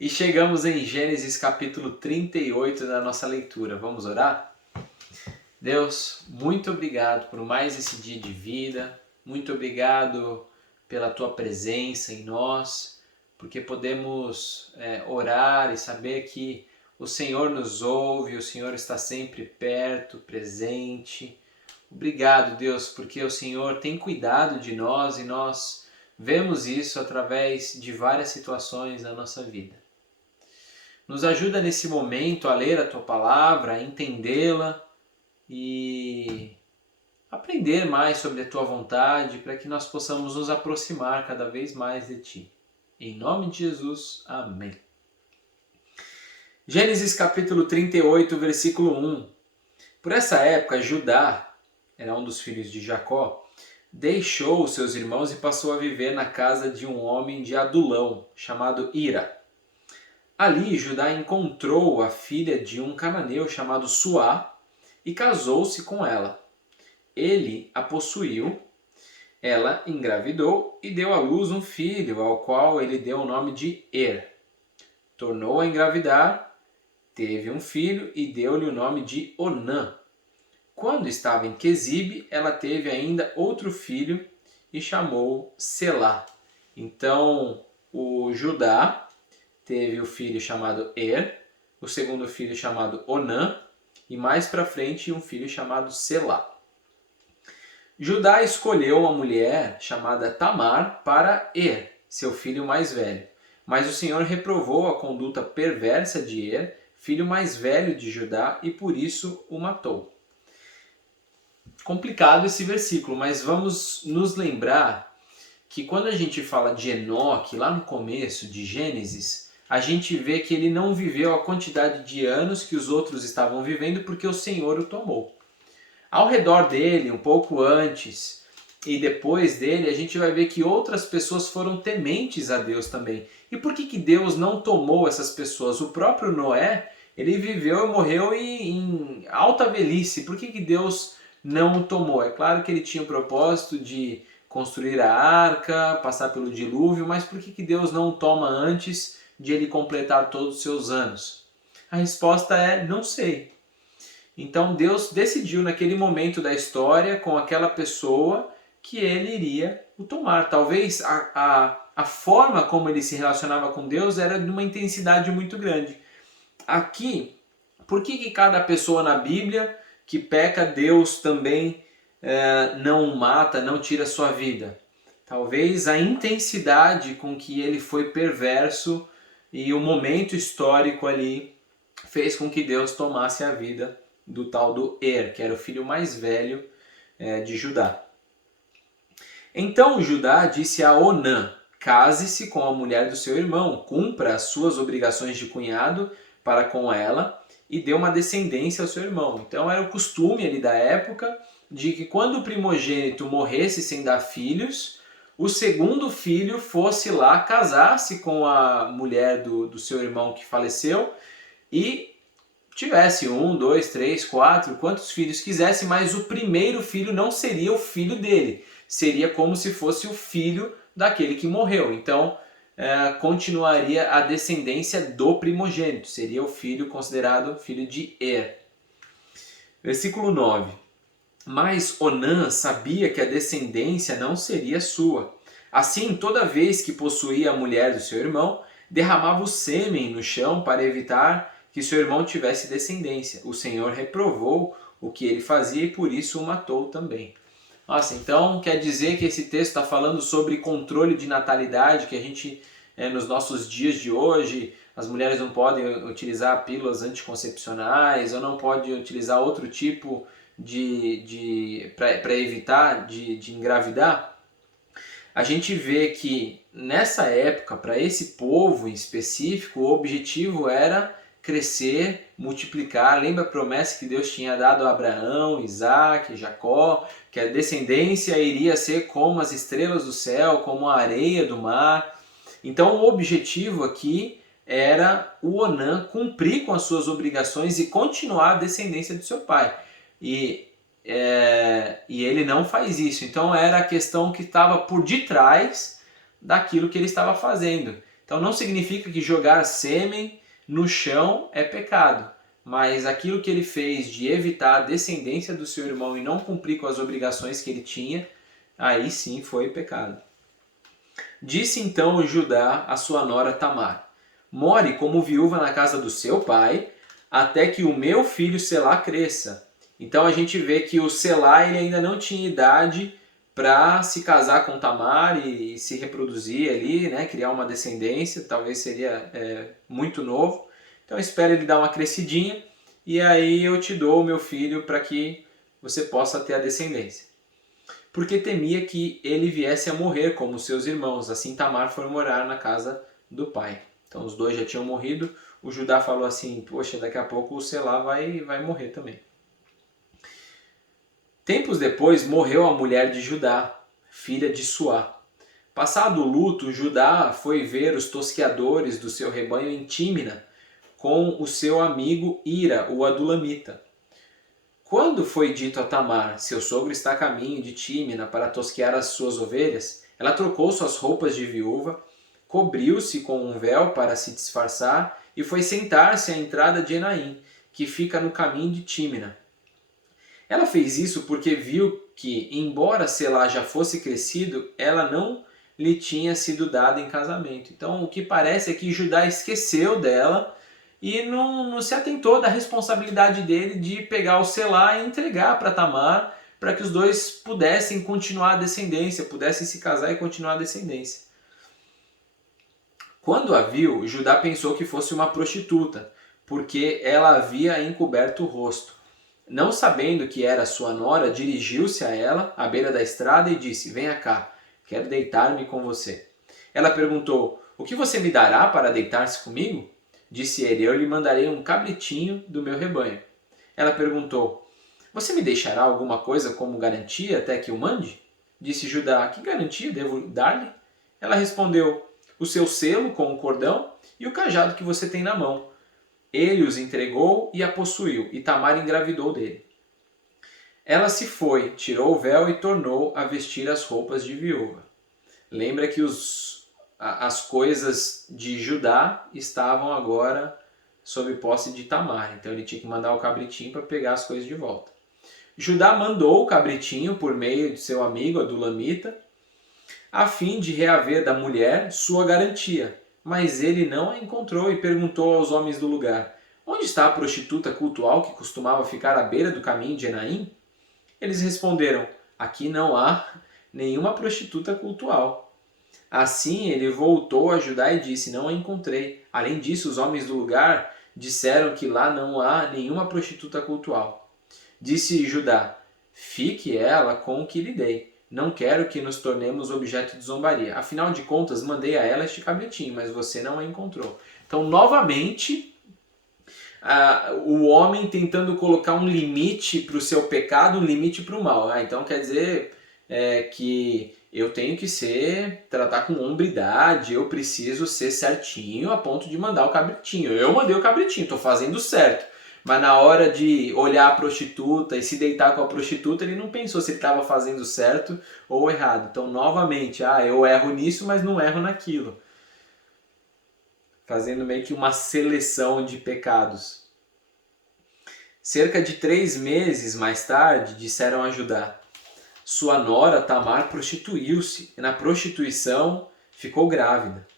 E chegamos em Gênesis capítulo 38 da nossa leitura. Vamos orar? Deus, muito obrigado por mais esse dia de vida. Muito obrigado pela tua presença em nós, porque podemos orar e saber que o Senhor nos ouve, o Senhor está sempre perto, presente. Obrigado, Deus, porque o Senhor tem cuidado de nós e nós vemos isso através de várias situações na nossa vida. Nos ajuda nesse momento a ler a Tua Palavra, a entendê-la e aprender mais sobre a Tua vontade para que nós possamos nos aproximar cada vez mais de Ti. Em nome de Jesus, amém. Gênesis capítulo 38, versículo 1. Por essa época, Judá, era um dos filhos de Jacó, deixou os seus irmãos e passou a viver na casa de um homem de Adulão, chamado Ira. Ali Judá encontrou a filha de um cananeu chamado Suá e casou-se com ela. Ele a possuiu, ela engravidou e deu à luz um filho, ao qual ele deu o nome de Er. Tornou a engravidar, teve um filho e deu-lhe o nome de Onã. Quando estava em Quezibe, ela teve ainda outro filho e chamou Selá. Então, o Judá teve o filho chamado Er, o segundo filho chamado Onã e mais para frente um filho chamado Selá. Judá escolheu uma mulher chamada Tamar para Er, seu filho mais velho. Mas o Senhor reprovou a conduta perversa de Er, filho mais velho de Judá, e por isso o matou. Complicado esse versículo, mas vamos nos lembrar que quando a gente fala de Enoque, lá no começo de Gênesis, a gente vê que ele não viveu a quantidade de anos que os outros estavam vivendo porque o Senhor o tomou. Ao redor dele, um pouco antes e depois dele, a gente vai ver que outras pessoas foram tementes a Deus também. E por que Deus não tomou essas pessoas? O próprio Noé, ele viveu e morreu em alta velhice. Por que Deus não o tomou? É claro que ele tinha o propósito de construir a arca, passar pelo dilúvio, mas por que Deus não o toma antes de ele completar todos os seus anos? A resposta é: não sei. Então Deus decidiu naquele momento da história, com aquela pessoa, que ele iria o tomar. Talvez a forma como ele se relacionava com Deus era de uma intensidade muito grande. Aqui, por que cada pessoa na Bíblia que peca, Deus também não mata, não tira sua vida? Talvez a intensidade com que ele foi perverso e o momento histórico ali fez com que Deus tomasse a vida do tal do Er, que era o filho mais velho de Judá. Então Judá disse a Onã: case-se com a mulher do seu irmão, cumpra as suas obrigações de cunhado para com ela e dê uma descendência ao seu irmão. Então era o costume ali da época de que quando o primogênito morresse sem dar filhos, o segundo filho fosse lá, casasse com a mulher do seu irmão que faleceu e tivesse 1, 2, 3, 4, quantos filhos quisesse, mas o primeiro filho não seria o filho dele, seria como se fosse o filho daquele que morreu. Então, continuaria a descendência do primogênito, seria o filho considerado filho de Er. Versículo 9. Mas Onã sabia que a descendência não seria sua. Assim, toda vez que possuía a mulher do seu irmão, derramava o sêmen no chão para evitar que seu irmão tivesse descendência. O Senhor reprovou o que ele fazia e por isso o matou também. Nossa, então quer dizer que esse texto está falando sobre controle de natalidade, que a gente, nos nossos dias de hoje, as mulheres não podem utilizar pílulas anticoncepcionais ou não podem utilizar outro tipo para evitar de engravidar. A gente vê que nessa época, para esse povo em específico, o objetivo era crescer, multiplicar. Lembra a promessa que Deus tinha dado a Abraão, Isaac, Jacó, que a descendência iria ser como as estrelas do céu, como a areia do mar. Então o objetivo aqui era o Onã cumprir com as suas obrigações e continuar a descendência do seu pai. E ele não faz isso. Então era a questão que estava por detrás daquilo que ele estava fazendo. Então não significa que jogar sêmen no chão é pecado, mas aquilo que ele fez de evitar a descendência do seu irmão e não cumprir com as obrigações que ele tinha, aí sim foi pecado. Disse então Judá a sua nora Tamar: more como viúva na casa do seu pai, até que o meu filho Selá cresça. Então a gente vê que o Selá ele ainda não tinha idade para se casar com Tamar e se reproduzir ali, né, criar uma descendência, talvez seria muito novo. Então espera ele dar uma crescidinha e aí eu te dou o meu filho para que você possa ter a descendência. Porque temia que ele viesse a morrer como seus irmãos. Assim Tamar foi morar na casa do pai. Então os dois já tinham morrido. O Judá falou assim, poxa, daqui a pouco o Selá vai morrer também. Tempos depois morreu a mulher de Judá, filha de Suá. Passado o luto, Judá foi ver os tosqueadores do seu rebanho em Tímina com o seu amigo Ira, o Adulamita. Quando foi dito a Tamar, seu sogro está a caminho de Tímina para tosquear as suas ovelhas, ela trocou suas roupas de viúva, cobriu-se com um véu para se disfarçar e foi sentar-se à entrada de Enaim, que fica no caminho de Tímina. Ela fez isso porque viu que, embora Selá já fosse crescido, ela não lhe tinha sido dada em casamento. Então o que parece é que Judá esqueceu dela e não se atentou da responsabilidade dele de pegar o Selá e entregar para Tamar, para que os dois pudessem continuar a descendência, pudessem se casar e continuar a descendência. Quando a viu, Judá pensou que fosse uma prostituta, porque ela havia encoberto o rosto. Não sabendo que era sua nora, dirigiu-se a ela, à beira da estrada, e disse: venha cá, quero deitar-me com você. Ela perguntou: o que você me dará para deitar-se comigo? Disse ele: eu lhe mandarei um cabritinho do meu rebanho. Ela perguntou: você me deixará alguma coisa como garantia até que o mande? Disse Judá: que garantia devo dar-lhe? Ela respondeu: o seu selo com o cordão e o cajado que você tem na mão. Ele os entregou e a possuiu, e Tamar engravidou dele. Ela se foi, tirou o véu e tornou a vestir as roupas de viúva. Lembra que as coisas de Judá estavam agora sob posse de Tamar, então ele tinha que mandar o cabritinho para pegar as coisas de volta. Judá mandou o cabritinho por meio de seu amigo Adulamita, a fim de reaver da mulher sua garantia. Mas ele não a encontrou e perguntou aos homens do lugar: onde está a prostituta cultual que costumava ficar à beira do caminho de Enaim? Eles responderam: aqui não há nenhuma prostituta cultual. Assim ele voltou a Judá e disse: não a encontrei. Além disso, os homens do lugar disseram que lá não há nenhuma prostituta cultual. Disse Judá: fique ela com o que lhe dei. Não quero que nos tornemos objeto de zombaria. Afinal de contas, mandei a ela este cabritinho, mas você não a encontrou. Então, novamente, o homem tentando colocar um limite para o seu pecado, um limite para o mal. Então, quer dizer que eu tenho que tratar com hombridade, eu preciso ser certinho a ponto de mandar o cabritinho. Eu mandei o cabritinho, estou fazendo certo. Mas na hora de olhar a prostituta e se deitar com a prostituta, ele não pensou se ele estava fazendo certo ou errado. Então, novamente, eu erro nisso, mas não erro naquilo. Fazendo meio que uma seleção de pecados. Cerca de 3 meses mais tarde, disseram a Judá: sua nora Tamar prostituiu-se e na prostituição ficou grávida.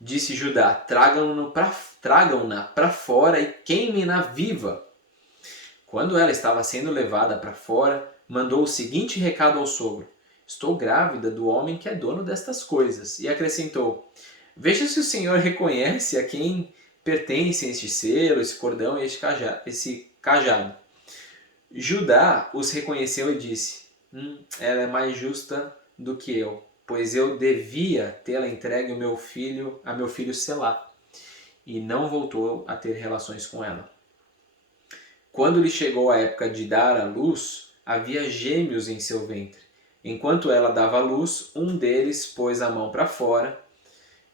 Disse Judá: tragam-na para fora e queimem-na viva. Quando ela estava sendo levada para fora, mandou o seguinte recado ao sogro: estou grávida do homem que é dono destas coisas. E acrescentou: veja se o senhor reconhece a quem pertencem este selo, esse cordão e esse cajado. Judá os reconheceu e disse: ela é mais justa do que eu, pois eu devia tê-la entregue a meu filho Selá. E não voltou a ter relações com ela. Quando lhe chegou a época de dar à luz, havia gêmeos em seu ventre. Enquanto ela dava à luz, um deles pôs a mão para fora.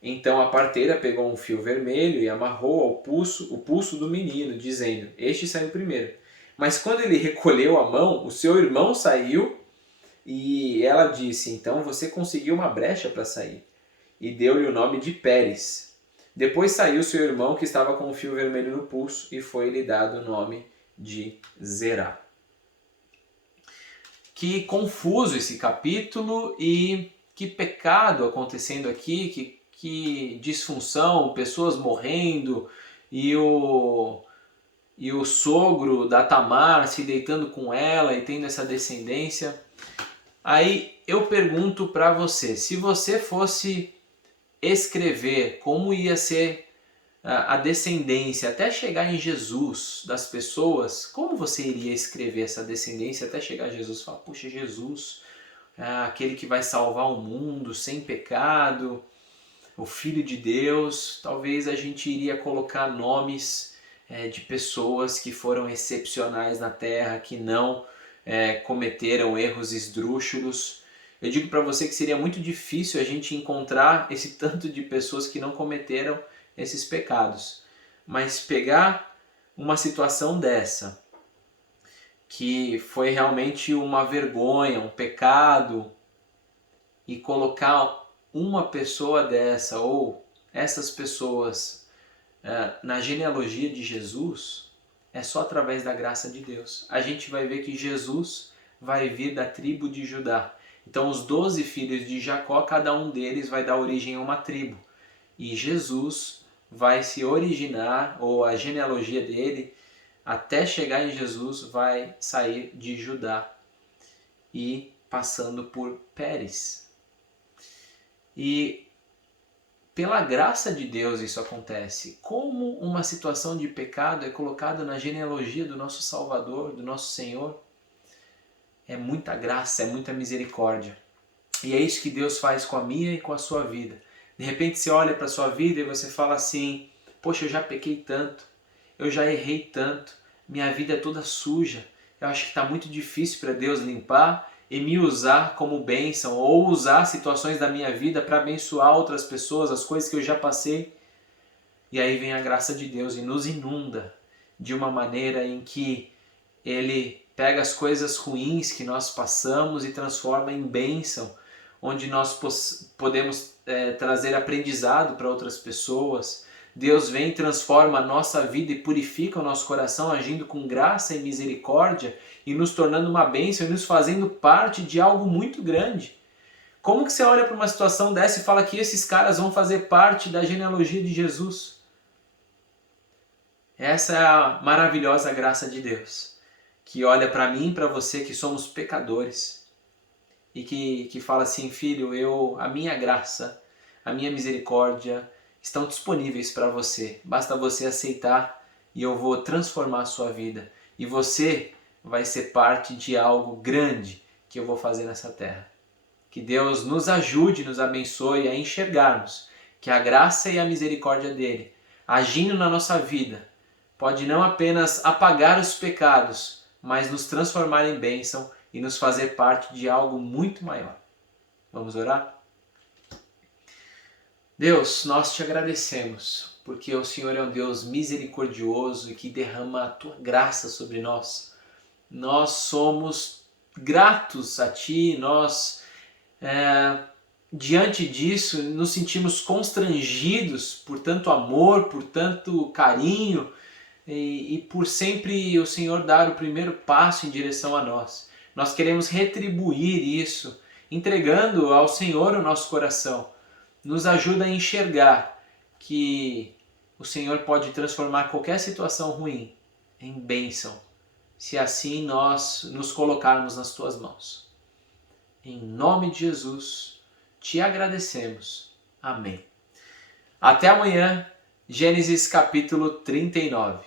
Então a parteira pegou um fio vermelho e amarrou ao o pulso do menino, dizendo: este saiu primeiro. Mas quando ele recolheu a mão, o seu irmão saiu e ela disse: então você conseguiu uma brecha para sair. E deu-lhe o nome de Pérez. Depois saiu seu irmão que estava com um fio vermelho no pulso e foi-lhe dado o nome de Zerá. Que confuso esse capítulo e que pecado acontecendo aqui, que disfunção, pessoas morrendo e o sogro da Tamar se deitando com ela e tendo essa descendência. Aí eu pergunto para você, se você fosse escrever como ia ser a descendência até chegar em Jesus das pessoas, como você iria escrever essa descendência até chegar a Jesus? Fala, puxa, Jesus, aquele que vai salvar o mundo sem pecado, o Filho de Deus. Talvez a gente iria colocar nomes de pessoas que foram excepcionais na Terra, que não cometeram erros esdrúxulos. Eu digo para você que seria muito difícil a gente encontrar esse tanto de pessoas que não cometeram esses pecados. Mas pegar uma situação dessa, que foi realmente uma vergonha, um pecado, e colocar uma pessoa dessa ou essas pessoas na genealogia de Jesus, é só através da graça de Deus. A gente vai ver que Jesus vai vir da tribo de Judá. Então os 12 filhos de Jacó, cada um deles vai dar origem a uma tribo. E Jesus vai se originar, ou a genealogia dele, até chegar em Jesus, vai sair de Judá e passando por Pérez. E pela graça de Deus isso acontece. Como uma situação de pecado é colocada na genealogia do nosso Salvador, do nosso Senhor, é muita graça, é muita misericórdia. E é isso que Deus faz com a minha e com a sua vida. De repente você olha para a sua vida e você fala assim, poxa, eu já pequei tanto, eu já errei tanto, minha vida é toda suja, eu acho que está muito difícil para Deus limpar e me usar como bênção, ou usar situações da minha vida para abençoar outras pessoas, as coisas que eu já passei. E aí vem a graça de Deus e nos inunda de uma maneira em que Ele pega as coisas ruins que nós passamos e transforma em bênção, onde nós podemos trazer aprendizado para outras pessoas. Deus vem, transforma a nossa vida e purifica o nosso coração, agindo com graça e misericórdia e nos tornando uma bênção e nos fazendo parte de algo muito grande. Como que você olha para uma situação dessa e fala que esses caras vão fazer parte da genealogia de Jesus? Essa é a maravilhosa graça de Deus, que olha para mim e para você que somos pecadores e que fala assim, filho, a minha graça, a minha misericórdia estão disponíveis para você. Basta você aceitar e eu vou transformar a sua vida. E você vai ser parte de algo grande que eu vou fazer nessa terra. Que Deus nos ajude, nos abençoe a enxergarmos que a graça e a misericórdia dele, agindo na nossa vida, pode não apenas apagar os pecados, mas nos transformar em bênção e nos fazer parte de algo muito maior. Vamos orar? Deus, nós te agradecemos, porque o Senhor é um Deus misericordioso e que derrama a tua graça sobre nós. Nós somos gratos a ti, nós, diante disso, nos sentimos constrangidos por tanto amor, por tanto carinho, e por sempre o Senhor dar o primeiro passo em direção a nós. Nós queremos retribuir isso, entregando ao Senhor o nosso coração. Nos ajuda a enxergar que o Senhor pode transformar qualquer situação ruim em bênção, se assim nós nos colocarmos nas tuas mãos. Em nome de Jesus, te agradecemos. Amém. Até amanhã, Gênesis capítulo 39.